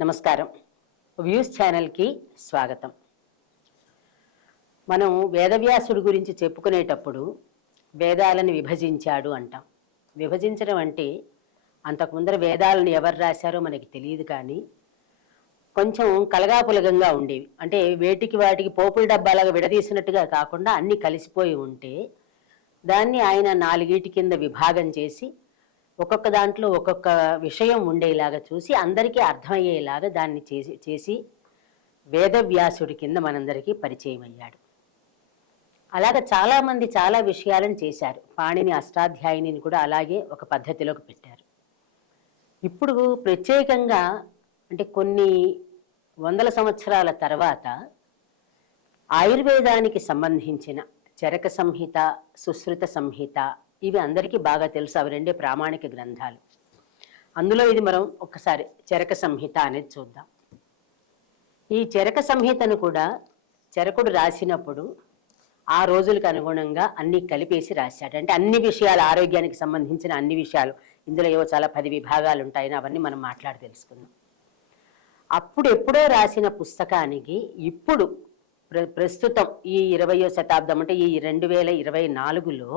నమస్కారం. వ్యూస్ ఛానల్కి స్వాగతం. మనం వేదవ్యాసుడి గురించి చెప్పుకునేటప్పుడు వేదాలను విభజించాడు అంటాం. విభజించడం అంటే అంతకు ముందర వేదాలను ఎవరు రాశారో మనకి తెలియదు కానీ కొంచెం కలగాపులగంగా ఉండేవి. అంటే వేటికి వాటికి పోపుల డబ్బాలాగా విడదీసినట్టుగా కాకుండా అన్నీ కలిసిపోయి ఉంటే దాన్ని ఆయన నాలుగీటి కింద విభాగం చేసి ఒక్కొక్క దాంట్లో ఒక్కొక్క విషయం ఉండేలాగా చూసి అందరికీ అర్థమయ్యేలాగా దాన్ని చేసి చేసి వేదవ్యాసుడి కింద మనందరికీ పరిచయం అయ్యాడు. అలాగ చాలామంది చాలా విషయాలను చేశారు. పాణిని అష్టాధ్యాయిని కూడా అలాగే ఒక పద్ధతిలోకి పెట్టారు. ఇప్పుడు ప్రత్యేకంగా అంటే కొన్ని వందల సంవత్సరాల తర్వాత ఆయుర్వేదానికి సంబంధించిన చరక సంహిత సుశ్రుత సంహిత ఇవి అందరికీ బాగా తెలుసు. అవి రెండే ప్రామాణిక గ్రంథాలు. అందులో ఇది మనం ఒక్కసారి చరక సంహిత అనేది చూద్దాం. ఈ చరక సంహితను కూడా చరకుడు రాసినప్పుడు ఆ రోజులకు అనుగుణంగా అన్ని కలిపేసి రాశాడు. అంటే అన్ని విషయాలు ఆరోగ్యానికి సంబంధించిన అన్ని విషయాలు ఇందులో ఏవో చాలా పది విభాగాలు ఉంటాయని అవన్నీ మనం మాట్లాడి తెలుసుకుందాం. అప్పుడు ఎప్పుడో రాసిన పుస్తకానికి ఇప్పుడు ప్ర ప్రస్తుతం ఈ ఇరవయో శతాబ్దం అంటే ఈ రెండు వేల ఇరవై నాలుగులో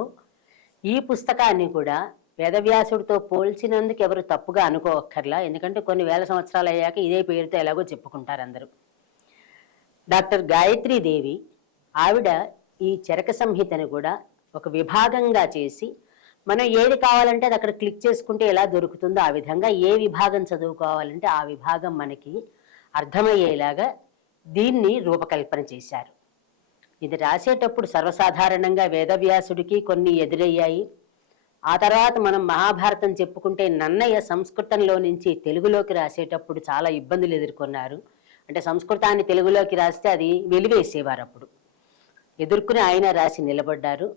ఈ పుస్తకాన్ని కూడా వేదవ్యాసుడితో పోల్చినందుకు ఎవరు తప్పుగా అనుకోవక్కర్లా ఎందుకంటే కొన్ని వేల సంవత్సరాలు అయ్యాక ఇదే పేరుతో ఎలాగో చెప్పుకుంటారు అందరూ. డాక్టర్ గాయత్రీదేవి ఆవిడ ఈ చరక సంహితని కూడా ఒక విభాగంగా చేసి మనం ఏది కావాలంటే అది అక్కడ క్లిక్ చేసుకుంటే ఎలా దొరుకుతుందో ఆ విధంగా ఏ విభాగం చదువుకోవాలంటే ఆ విభాగం మనకి అర్థమయ్యేలాగా దీన్ని రూపకల్పన చేశారు. ఇది రాసేటప్పుడు సర్వసాధారణంగా వేదవ్యాసుడికి కొన్ని ఎదురయ్యాయి. ఆ తర్వాత మనం మహాభారతం చెప్పుకుంటే నన్నయ్య సంస్కృతంలో నుంచి తెలుగులోకి రాసేటప్పుడు చాలా ఇబ్బందులు ఎదుర్కొన్నారు. అంటే సంస్కృతాన్ని తెలుగులోకి రాస్తే అది వెలివేసేవారు అప్పుడు ఎదుర్కొని ఆయన రాసి నిలబడ్డారు.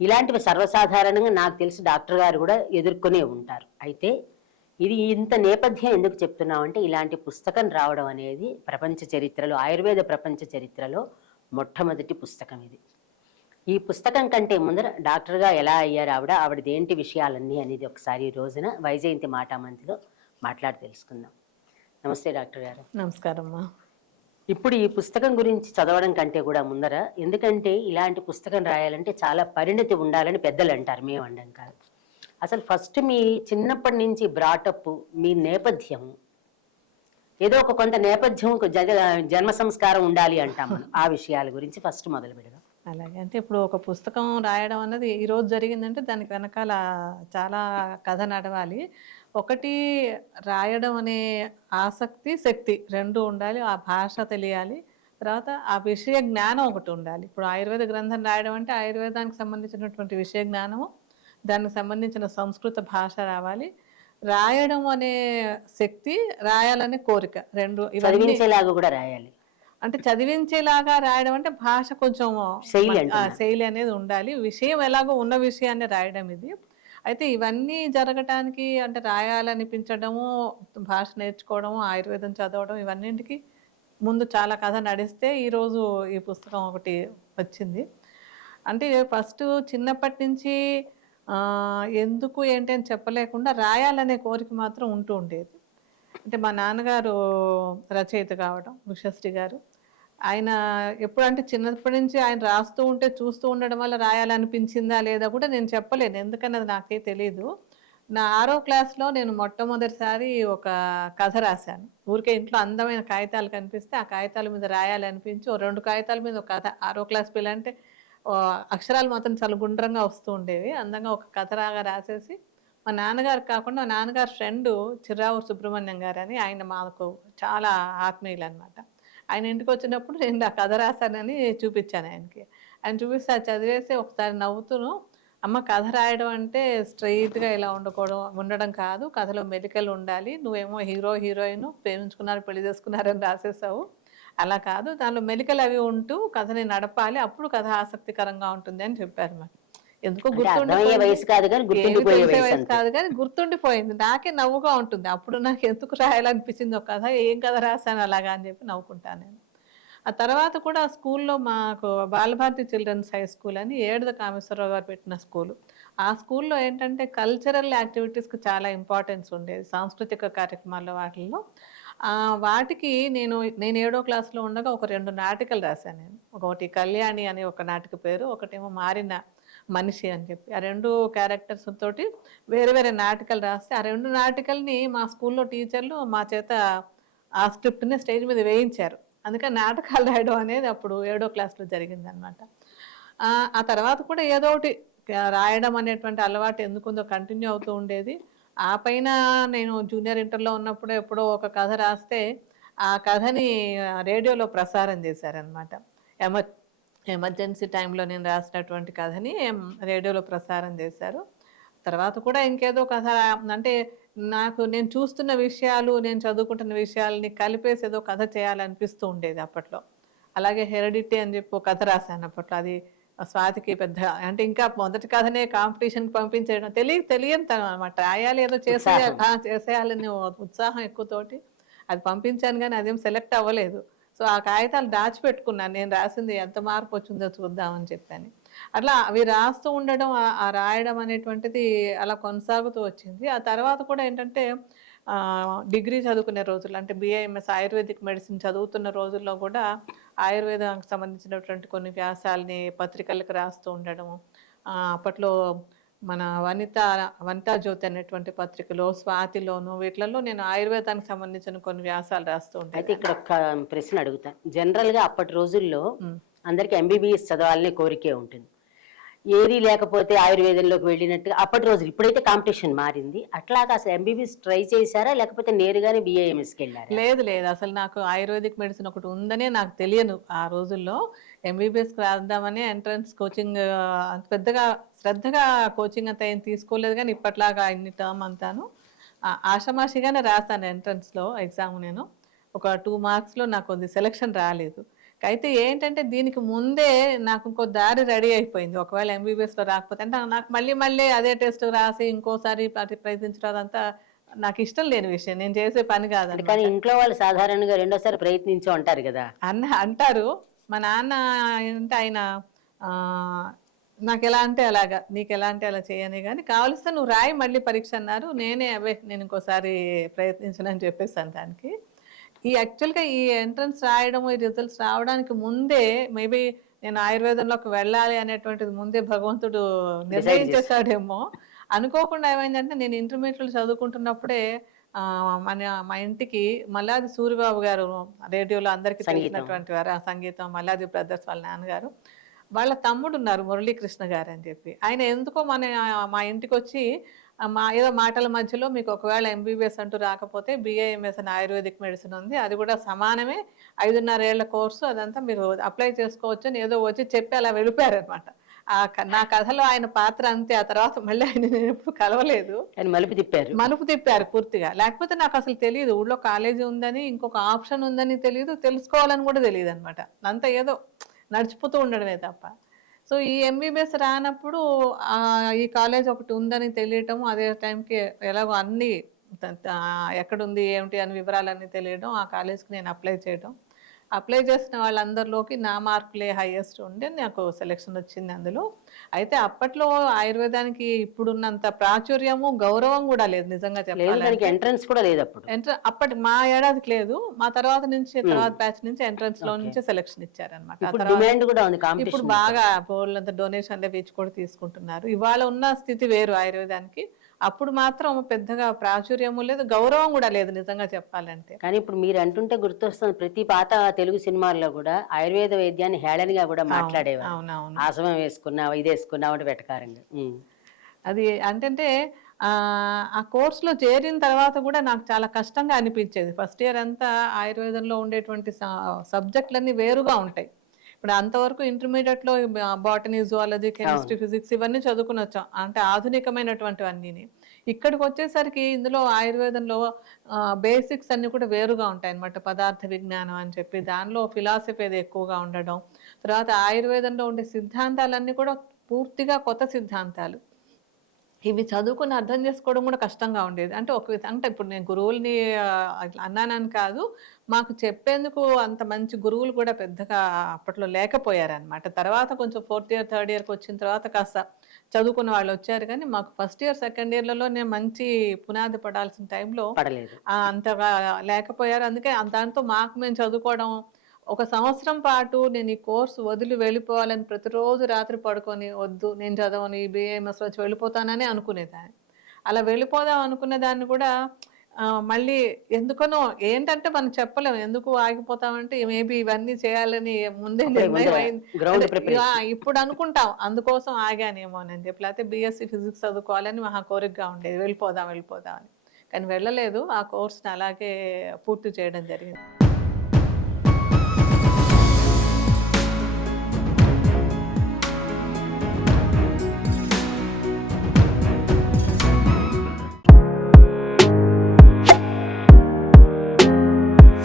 ఇలాంటివి సర్వసాధారణంగా నాకు తెలిసి డాక్టర్ గారు కూడా ఎదుర్కొనే ఉంటారు. అయితే ఇది ఇంత నేపథ్యం ఎందుకు చెప్తున్నామంటే ఇలాంటి పుస్తకం రావడం అనేది ప్రపంచ చరిత్రలో ఆయుర్వేద ప్రపంచ చరిత్రలో మొట్టమొదటి పుస్తకం ఇది. ఈ పుస్తకం కంటే ముందర డాక్టర్గా ఎలా అయ్యారు ఆవిడ ఆవిడది ఏంటి విషయాలన్నీ అనేది ఒకసారి ఈ రోజున వైజయంతి మాటామంతిలో మాట్లాడి తెలుసుకుందాం. నమస్తే డాక్టర్ గారు. నమస్కారం ఇప్పుడు ఈ పుస్తకం గురించి చదవడం కంటే కూడా ముందర ఎందుకంటే ఇలాంటి పుస్తకం రాయాలంటే చాలా పరిణతి ఉండాలని పెద్దలు అంటారు మేము అండం కాదు. అసలు ఫస్ట్ మీ చిన్నప్పటి నుంచి బ్రాటప్ మీ నేపథ్యం ఏదో ఒక కొంత నేపథ్యం జగ జన్మ సంస్కారం ఉండాలి అంటాం మనం. ఆ విషయాల గురించి ఫస్ట్ మొదలు పెడదాం. అలాగే. అంటే ఇప్పుడు ఒక పుస్తకం రాయడం అన్నది ఈ రోజు జరిగిందంటే దానికి వెనకాల చాలా కథ నడవాలి. ఒకటి రాయడం అనే ఆసక్తి శక్తి రెండు ఉండాలి ఆ భాష తెలియాలి. తర్వాత ఆ విషయ జ్ఞానం ఒకటి ఉండాలి. ఇప్పుడు ఆయుర్వేద గ్రంథం రాయడం అంటే ఆయుర్వేదానికి సంబంధించినటువంటి విషయ జ్ఞానము దానికి సంబంధించిన సంస్కృత భాష రావాలి. రాయడం అనే శక్తి రాయాలనే కోరిక. రెండు ఇవన్నీ చదివించేలాగా కూడా రాయాలి. అంటే చదివించేలాగా రాయడం అంటే భాష కొంచెం శైలి అనేది ఉండాలి. విషయం ఎలాగో ఉన్న విషయాన్ని రాయడం ఇది. అయితే ఇవన్నీ జరగటానికి అంటే రాయాలనిపించడము భాష నేర్చుకోవడము ఆయుర్వేదం చదవడం ఇవన్నింటికి ముందు చాలా కథ నడిస్తే ఈరోజు ఈ పుస్తకం ఒకటి వచ్చింది. అంటే ఫస్ట్ చిన్నప్పటి నుంచి ఎందుకు ఏంటి అని చెప్పలేకుండా రాయాలనే కోరిక మాత్రం ఉంటూ ఉండేది. అంటే మా నాన్నగారు రచయిత కావడం ఉషశ్రీ గారు. ఆయన ఎప్పుడంటే చిన్నప్పటి నుంచి ఆయన రాస్తూ ఉంటే చూస్తూ ఉండడం వల్ల రాయాలనిపించిందా లేదా కూడా నేను చెప్పలేను. ఎందుకని అది నాకే తెలియదు నా ఆరో క్లాస్లో నేను మొట్టమొదటిసారి ఒక కథ రాశాను. ఊరికే ఇంట్లో అందమైన కాగితాలు కనిపిస్తే ఆ కాగితాల మీద రాయాలనిపించి ఓ రెండు కాగితాల మీద ఒక కథ. ఆరో క్లాస్ పిల్ల అంటే అక్షరాలు మాత్రం చాలా గుండ్రంగా వస్తూ ఉండేవి. అందంగా ఒక కథలాగా రాసేసి మా నాన్నగారు కాకుండా మా నాన్నగారు ఫ్రెండ్ చిర్రావూరు సుబ్రహ్మణ్యం గారు అని ఆయన మాకు చాలా ఆత్మీయులు అనమాట ఆయన ఇంటికి వచ్చినప్పుడు నేను ఆ కథ రాశానని చూపించాను ఆయనకి. ఆయన చూపిస్తే చదివేసి ఒకసారి నవ్వుతూను అమ్మ కథ రాయడం అంటే స్ట్రైట్గా ఇలా ఉండకూడదు ఉండడం కాదు. కథలో మెలికలు ఉండాలి. నువ్వేమో హీరో హీరోయిన్ ప్రేమించుకున్నారు పెళ్ళి చేసుకున్నారని రాసేసావు. అలా కాదు. దానిలో మెలికలు అవి ఉంటూ కథని నడపాలి. అప్పుడు కథ ఆసక్తికరంగా ఉంటుంది అని చెప్పారు మరి. ఎందుకో. వయసు కాదు కానీ గుర్తుండిపోయే వయసు కాదు కానీ గుర్తుండిపోయింది. నాకే నవ్వుగా ఉంటుంది. అప్పుడు నాకు ఎందుకు రాయాలనిపించింది ఒక కథ? ఏం కథ రాశాను అలాగా అని చెప్పి నవ్వుకుంటాను నేను. ఆ తర్వాత కూడా స్కూల్లో మాకు బాలభారతి చిల్డ్రన్స్ హై స్కూల్ అని ఏడుద కామేశ్వరరావు గారు పెట్టిన స్కూలు. ఆ స్కూల్లో ఏంటంటే కల్చరల్ యాక్టివిటీస్కి చాలా ఇంపార్టెన్స్ ఉండేది. సాంస్కృతిక కార్యక్రమాల్లో వాటిల్లో వాటికి నేను నేను ఏడో క్లాస్లో ఉండగా ఒక రెండు నాటికలు రాశాను నేను. ఒకటి కళ్యాణి అనే ఒక నాటిక పేరు ఒకటేమో మారిన మనిషి అని చెప్పి. ఆ రెండు క్యారెక్టర్స్ తోటి వేరే వేరే నాటికలు రాస్తే ఆ రెండు నాటికల్ని మా స్కూల్లో టీచర్లు మా చేత ఆ స్క్రిప్ట్ని స్టేజ్ మీద వేయించారు. అందుకని నాటకాలు రాయడం అనేది అప్పుడు ఏడో క్లాస్లో జరిగిందనమాట ఆ తర్వాత కూడా ఏదో ఒకటి రాయడం అనేటువంటి అలవాటు ఎందుకుందో కంటిన్యూ అవుతూ ఉండేది. ఆ పైన నేను జూనియర్ ఇంటర్లో ఉన్నప్పుడు ఎప్పుడో ఒక కథ రాస్తే ఆ కథని రేడియోలో ప్రసారం చేశారనమాట ఎమర్ ఎమర్జెన్సీ టైంలో నేను రాసినటువంటి కథని రేడియోలో ప్రసారం చేశారు. తర్వాత కూడా ఇంకేదో కథ అంటే నాకు నేను చూస్తున్న విషయాలు నేను చదువుకుంటున్న విషయాలని కలిపేసి ఏదో కథ చేయాలనిపిస్తూ ఉండేది అప్పట్లో. అలాగే హెరిడిటీ అని చెప్పి ఒక కథ రాశాను అప్పట్లో. అది స్వాతికి పెద్ద అంటే ఇంకా మొదటి కథనే కాంపిటీషన్కి పంపించేయడం తెలియ తెలియని అనమాట రాయాలి ఏదో చేసే ఉత్సాహం. ఆ, చేసేయాలని ఉత్సాహం ఎక్కువతోటి అది పంపించాను కానీ అదేం సెలెక్ట్ అవ్వలేదు. సో ఆ కాగితాలు దాచిపెట్టుకున్నాను. నేను రాసింది ఎంత మార్పు వచ్చిందో చూద్దామని చెప్పాను. అట్లా అవి రాస్తూ ఉండడం ఆ- రాయడం అనేటువంటిది అలా కొనసాగుతూ వచ్చింది. ఆ తర్వాత కూడా ఏంటంటే డిగ్రీ చదువుకునే రోజులు అంటే బిఏఎంఎస్ ఆయుర్వేదిక్ మెడిసిన్ చదువుతున్న రోజుల్లో కూడా ఆయుర్వేదానికి సంబంధించినటువంటి కొన్ని వ్యాసాలని పత్రికలకు రాస్తూ ఉండడము. అప్పట్లో మన వనిత వనితా జ్యోతి అనేటువంటి పత్రికలో స్వాతిలోను వీటిలలో నేను ఆయుర్వేదానికి సంబంధించిన కొన్ని వ్యాసాలు రాస్తూ అయితే ఉంటాను ఇక్కడ ఒక ప్రశ్న అడుగుతాను జనరల్గా అప్పటి రోజుల్లో. అందరికి ఎంబీబీఎస్ చదవాలనే కోరికే ఉంటుంది. ఏది లేకపోతే ఆయుర్వేదంలోకి వెళ్ళినట్టు అప్పటి రోజులు ఇప్పుడైతే కాంపిటీషన్ మారింది. అట్లాగా అసలు ఎంబీబీఎస్ ట్రై చేశారా? లేకపోతే నేరుగానే బిఏఎంఎస్కి వెళ్ళారా? లేదు లేదు. అసలు నాకు ఆయుర్వేదిక్ మెడిసిన్ ఒకటి ఉందనే నాకు తెలియను ఆ రోజుల్లో. ఎంబీబీఎస్కి రాద్దామని ఎంట్రన్స్ కోచింగ్ అంత పెద్దగా శ్రద్ధగా కోచింగ్ అంతా ఏం తీసుకోలేదు కానీ ఇప్పట్లాగా ఇన్ని టర్మ్ అంతాను. ఆషమాషిగానే ఆషామాషిగానే రాస్తాను ఎంట్రన్స్లో ఎగ్జామ్ నేను. ఒక టూ మార్క్స్లో నాకు కొద్ది సెలక్షన్ రాలేదు. అయితే ఏంటంటే దీనికి ముందే నాకు ఇంకో దారి రెడీ అయిపోయింది. ఒకవేళ ఎంబీబీఎస్లో రాకపోతే అంటే నాకు మళ్ళీ మళ్ళీ అదే టెస్ట్ రాసి ఇంకోసారి ప్రయత్నించడం అదంతా నాకు ఇష్టం లేని విషయం. నేను చేసే పని కాదు కానీ ఇంట్లో వాళ్ళు సాధారణంగా రెండోసారి ప్రయత్నించు అంటారు కదా. అన్న అంటారు. మా నాన్న అంటే ఆయన నాకు ఎలా అంటే అలాగా నీకు ఎలా అంటే అలా చేయని కానీ కావలిస్తే నువ్వు రాయి మళ్ళీ పరీక్ష అన్నారు. నేనే అవే నేను ఇంకోసారి ప్రయత్నించనని చెప్పేసాను దానికి. ఈ యాక్చువల్గా ఈ ఎంట్రన్స్ రాయడం ఈ రిజల్ట్స్ రావడానికి ముందే మేబీ నేను ఆయుర్వేదంలోకి వెళ్ళాలి అనేటువంటిది ముందే భగవంతుడు నిర్ణయించేశాడేమో. అనుకోకుండా ఏమైందంటే నేను ఇంటర్మీడియట్లో చదువుకుంటున్నప్పుడే మన మా ఇంటికి మల్లాది సూరిబాబు గారు రేడియోలో అందరికీ. తెలిసినటువంటి వారు ఆ సంగీతం మల్లాది బ్రదర్స్ వాళ్ళ నాన్నగారు. వాళ్ళ తమ్ముడు ఉన్నారు మురళీకృష్ణ గారు అని చెప్పి. ఆయన ఎందుకో మన మా ఇంటికి వచ్చి మా ఏదో మాటల మధ్యలో మీకు ఒకవేళ ఎంబీబీఎస్ అంటూ రాకపోతే బిఏఎంఎస్ అని ఆయుర్వేదిక్ మెడిసిన్ ఉంది. అది కూడా సమానమే. ఐదున్నర ఏళ్ళ కోర్సు అదంతా మీరు అప్లై చేసుకోవచ్చు అని ఏదో వచ్చి చెప్పి అలా వెళ్ళిపోయారనమాట నా కథలో ఆయన పాత్ర అంతే ఆ తర్వాత మళ్ళీ ఆయన నేను ఎప్పుడు కలవలేదు మలుపు తిప్పారు. మలుపు తిప్పారు పూర్తిగా. లేకపోతే నాకు అసలు తెలియదు. ఊళ్ళో కాలేజీ ఉందని ఇంకొక ఆప్షన్ ఉందని తెలియదు తెలుసుకోవాలని కూడా తెలియదు అనమాట అంతా ఏదో నడిచిపోతూ ఉండడమే తప్ప. సో ఈ ఎంబీబీఎస్ రానప్పుడు ఈ కాలేజ్ ఒకటి ఉందని తెలియటం అదే టైంకి ఎలాగో అన్ని ఎక్కడుంది ఏమిటి అని వివరాలన్నీ తెలియడం ఆ కాలేజ్కి నేను అప్లై చేయడం అప్లై చేసిన వాళ్ళందరిలోకి నా మార్కులే హైయెస్ట్ ఉండే నాకు సెలెక్షన్ వచ్చింది అందులో. అయితే అప్పట్లో ఆయుర్వేదానికి ఇప్పుడున్నంత ప్రాచుర్యము గౌరవం కూడా లేదు నిజంగా దానికి ఎంట్రన్స్ కూడా లేదు అప్పుడు. అప్పటి మా ఏడాదికి లేదు మా తర్వాత నుంచి తర్వాత బ్యాచ్ నుంచి ఎంట్రన్స్లో నుంచి సెలెక్షన్ ఇచ్చారనమాట ఇప్పుడు బాగా బోర్లంత డొనేషన్లు ఇచ్చి కూడా తీసుకుంటున్నారు. ఇవాళ ఉన్న స్థితి వేరు ఆయుర్వేదానికి. అప్పుడు మాత్రం పెద్దగా ప్రాచుర్యము లేదు గౌరవం కూడా లేదు నిజంగా చెప్పాలంటే. కానీ ఇప్పుడు మీరు అంటుంటే గుర్తొస్తుంది ప్రతి పాత తెలుగు సినిమాల్లో కూడా ఆయుర్వేద వైద్యాన్ని హేళనగా కూడా మాట్లాడేవారు. ఆసమం వేసుకున్నావు ఇది వేసుకున్నావు అంటే వెటకారంగా. ఉమ్. అది అంటే ఆ కోర్సులో చేరిన తర్వాత కూడా నాకు చాలా కష్టంగా అనిపించేది. ఫస్ట్ ఇయర్ అంతా ఆయుర్వేదంలో ఉండేటువంటి సబ్జెక్టులన్నీ వేరుగా ఉంటాయి. ఇప్పుడు అంతవరకు ఇంటర్మీడియట్లో బాటనీ జువాలజీ కెమిస్ట్రీ ఫిజిక్స్ ఇవన్నీ చదువుకుని వచ్చాం. అంటే ఆధునికమైనటువంటివన్నీ ఇక్కడికి వచ్చేసరికి ఇందులో ఆయుర్వేదంలో బేసిక్స్ అన్ని కూడా వేరుగా ఉంటాయి అన్నమాట పదార్థ విజ్ఞానం అని చెప్పి దానిలో ఫిలాసఫీ అది ఎక్కువగా ఉండడం తర్వాత ఆయుర్వేదంలో ఉండే సిద్ధాంతాలన్నీ కూడా పూర్తిగా కొత్త సిద్ధాంతాలు. ఇవి చదువుకుని అర్థం చేసుకోవడం కూడా కష్టంగా ఉండేది. అంటే ఒక అంటే ఇప్పుడు నేను గురువుల్ని అట్లా అన్నానని కాదు. మాకు చెప్పేందుకు అంత మంచి గురువులు కూడా పెద్దగా అప్పట్లో లేకపోయారనమాట తర్వాత కొంచెం ఫోర్త్ ఇయర్ థర్డ్ ఇయర్కి వచ్చిన తర్వాత కాస్త చదువుకున్న వాళ్ళు వచ్చారు. కానీ మాకు ఫస్ట్ ఇయర్ సెకండ్ ఇయర్లలో నేను మంచి పునాది పడాల్సిన టైంలో అంతగా లేకపోయారు. అందుకే దాంతో మాకు మేము చదువుకోవడం ఒక సంవత్సరం పాటు నేను ఈ కోర్సు వదిలి వెళ్ళిపోవాలని ప్రతిరోజు రాత్రి పడుకొని వద్దు నేను చదవని బిఏఎంఎస్ వచ్చి వెళ్ళిపోతానని అనుకునేదాన్ని. అలా వెళ్ళిపోదాం అనుకునే దాన్ని కూడా మళ్ళీ ఎందుకనో ఏంటంటే మనం చెప్పలేము ఎందుకు ఆగిపోతామంటే మేబీ ఇవన్నీ చేయాలని ముందే ఇప్పుడు అనుకుంటాం అందుకోసం ఆగానేమో అని చెప్పి. లేకపోతే బీఎస్సీ ఫిజిక్స్ చదువుకోవాలని మహా కోరికగా ఉండేది వెళ్ళిపోదాం వెళ్ళిపోదాం అని. కానీ వెళ్ళలేదు ఆ కోర్స్ని అలాగే పూర్తి చేయడం జరిగింది.